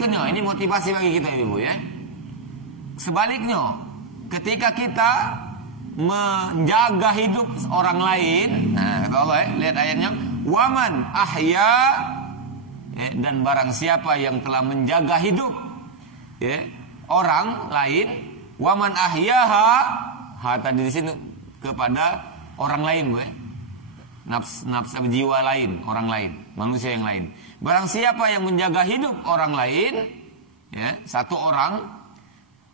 Sebaliknya, ini motivasi bagi kita Ibu ya. Sebaliknya, ketika kita menjaga hidup orang lain, nah kata Allah lihat ayatnya, waman ahya, dan barang siapa yang telah menjaga hidup orang lain, waman ahyaha, tadi di sini kepada orang lain, nafs jiwa lain, orang lain, manusia yang lain. Barang siapa yang menjaga hidup orang lain, satu orang,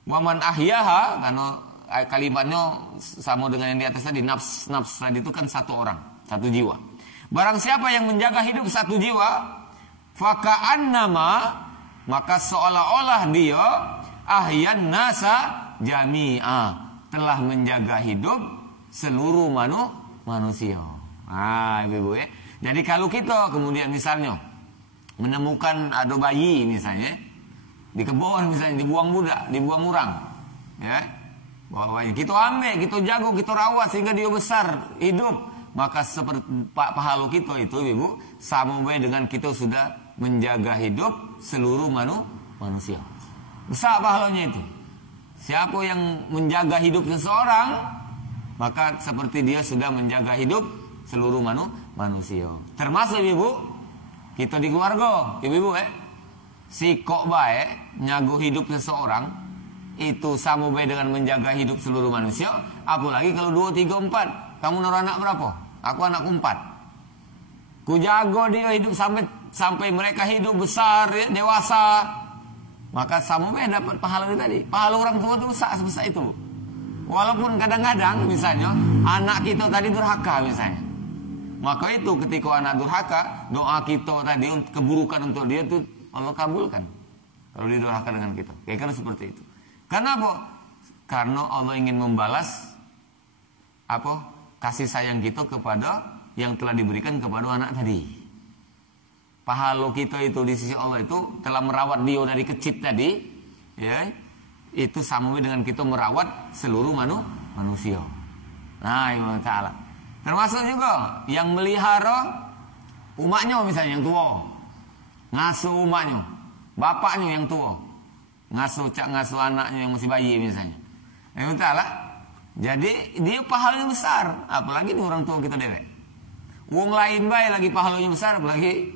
waman ahyaha, karena kalimatnya sama dengan yang di atas tadi, nafs tadi itu kan satu orang, satu jiwa. Barang siapa yang menjaga hidup satu jiwa, faka'annama, maka seolah-olah dia ahyan nasa jami'a, telah menjaga hidup seluruh manusia. Ibu ya. Jadi kalau kita kemudian misalnya menemukan ada bayi misalnya di kebun, misalnya dibuang budak, dibuang orang, bahwa kita ambil, kita jago, kita rawat sehingga dia besar, hidup, maka seperti pahala kita itu Ibu sama dengan kita sudah menjaga hidup seluruh manusia. Besar pahalanya itu. Siapa yang menjaga hidup seseorang, maka seperti dia sudah menjaga hidup seluruh manusia. Termasuk Ibu, kita di keluarga, Ibu si kok baik nyago hidup seseorang itu sama baik dengan menjaga hidup seluruh manusia. Apalagi kalau 2, 3, 4. Kamu naruh anak berapa? Aku anakku 4. Ku jago dia hidup sampai mereka hidup besar, dewasa. Maka sama baik dapat pahala itu tadi. Pahala orang tua itu besar itu. Walaupun kadang-kadang misalnya anak kita tadi durhaka misalnya. Maka itu ketika anak durhaka, doa kita tadi keburukan untuk dia itu Allah kabulkan. Kalau dia durhaka dengan kita. Kira-kira seperti itu. Kenapa? Karena Allah ingin membalas kasih sayang kita kepada yang telah diberikan kepada anak tadi. Pahala kita itu di sisi Allah itu telah merawat dia dari kecil tadi, itu sama dengan kita merawat seluruh manusia. Nah, Allah Ta'ala. Termasuk juga yang melihara umatnya misalnya yang tua, ngasuh umatnya, bapaknya yang tua, ngasuh anaknya yang masih bayi misalnya. Allah Ta'ala. Jadi dia pahalanya besar, apalagi ini orang tua kita dewek. Wong lain baik lagi pahalanya besar, apalagi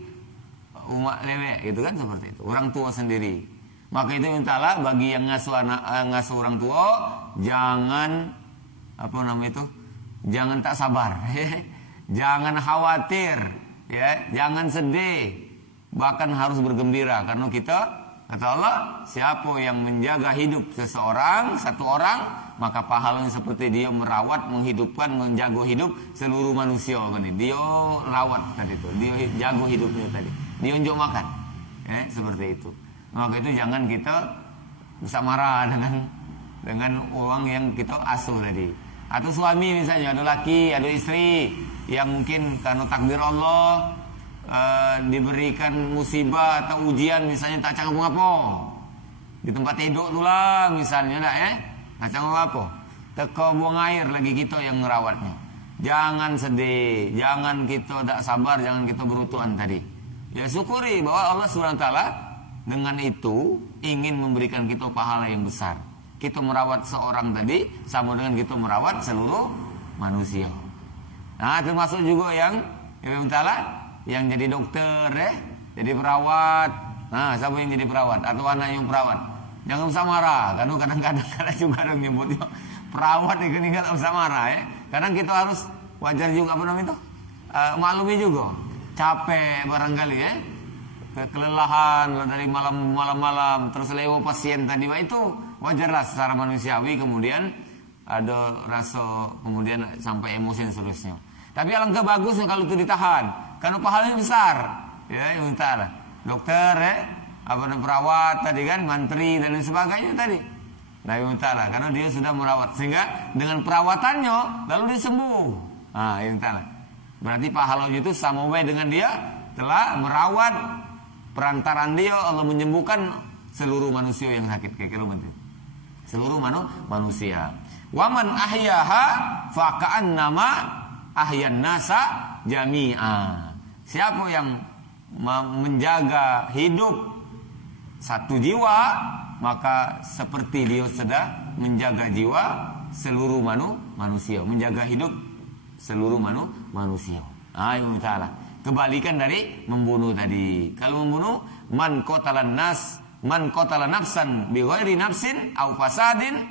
umat dewek, gitu kan seperti itu. Orang tua sendiri. Maka itu Allah Ta'ala bagi yang ngasuh orang tua, jangan jangan tak sabar, jangan khawatir, jangan sedih, bahkan harus bergembira karena kita kata Allah, siapa yang menjaga hidup seseorang, satu orang, maka pahalanya seperti dia merawat, menghidupkan, menjaga hidup seluruh manusia. Dia rawat tadi itu, dia jago hidupnya tadi, dia unjuk makan, seperti itu. Maka itu jangan kita bisa marah dengan orang yang kita asuh tadi. Atau suami misalnya, ada laki, ada istri yang mungkin karena takdir Allah diberikan musibah atau ujian misalnya tak canggung apa di tempat tidur tu lah misalnya tak canggung apa, teka buang air lagi kita yang merawatnya. Jangan sedih, jangan kita tak sabar, jangan kita berutuhan tadi. Ya syukuri bahwa Allah SWT dengan itu ingin memberikan kita pahala yang besar. Kita merawat seorang tadi sama dengan kita merawat seluruh manusia. Nah, termasuk juga yang yang jadi dokter, jadi perawat. Nah, siapa yang jadi perawat atau anak yang perawat? Jangan usah marah. Karena kadang-kadang juga ada yang nyebutnya perawat itu nggak usah marah. Kadang kita harus wajar juga maklumi juga. Capek barangkali kelelahan dari malam terus lewat pasien tadi, itu wajarlah secara manusiawi, kemudian ada rasa, kemudian sampai emosi dan seterusnya. Tapi alangkah bagusnya kalau itu ditahan, karena pahalanya besar. Dokter, perawat tadi kan, mantri dan lain sebagainya tadi. Nah, karena dia sudah merawat, sehingga dengan perawatannya lalu dia sembuh. Nah, berarti pahalanya itu sama baik dengan dia telah merawat, perantaran dia Allah menyembuhkan seluruh manusia yang sakit. Kira-kira begitu. Seluruh manusia. Waman ahyaha faka'annama ahyan nasa jami'a. Siapa yang menjaga hidup satu jiwa, maka seperti dia sudah menjaga jiwa seluruh manusia, menjaga hidup seluruh manusia. Nah, itu ta'ala. Kebalikan dari membunuh tadi. Kalau membunuh, man qatala nafsan bi ghairi nafsin au fasadin,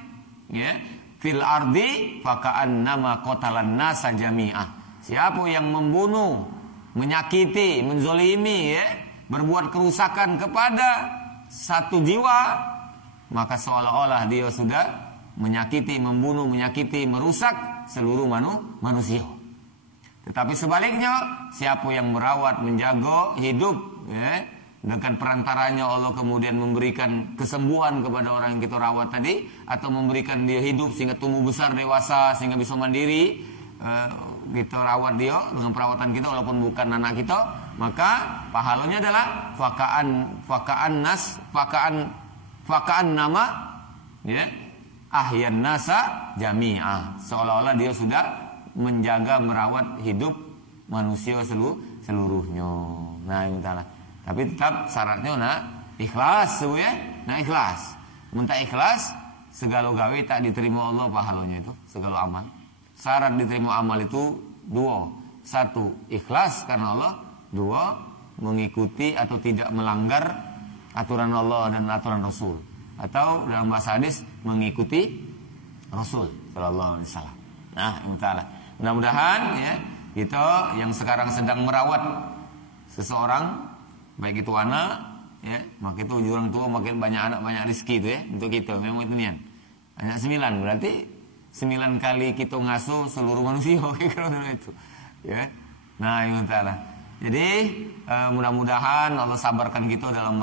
ya, fil ardi faka'annama qatalan nasa jami'ah. Siapa yang membunuh, menyakiti, menzolimi, ya, berbuat kerusakan kepada satu jiwa, maka seolah-olah dia sudah menyakiti, membunuh, menyakiti, merusak seluruh manusia. Tetapi sebaliknya, siapa yang merawat, menjaga hidup, ya, dengan perantaranya Allah kemudian memberikan kesembuhan kepada orang yang kita rawat tadi, atau memberikan dia hidup sehingga tumbuh besar, dewasa, sehingga bisa mandiri, kita rawat dia dengan perawatan kita walaupun bukan anak kita, maka pahalanya adalah faka'an nama, ya, ahyan nasa jami'ah, seolah-olah dia sudah menjaga, merawat hidup manusia seluruhnya. Nah, intalah. Tapi tetap syaratnya ikhlas, ya. Nah, ikhlas. Muntah ikhlas, segala gawe tak diterima Allah pahalanya itu, segala amal. Syarat diterima amal itu dua. Satu, ikhlas karena Allah. Dua, mengikuti atau tidak melanggar aturan Allah dan aturan Rasul. Atau dalam bahasa hadis, mengikuti Rasul sallallahu alaihi wasallam. Nah, insyaallah. Mudah-mudahan, ya, kita yang sekarang sedang merawat seseorang, baik itu anak, ya, maka itu orang tua makin banyak anak, banyak rezeki itu, ya, untuk kita. Memang itu nian. Banyak 9, berarti 9 kali kita ngasuh seluruh manusia, kalau itu, ya. Nah, ini ta'ala. Jadi mudah-mudahan Allah sabarkan kita dalam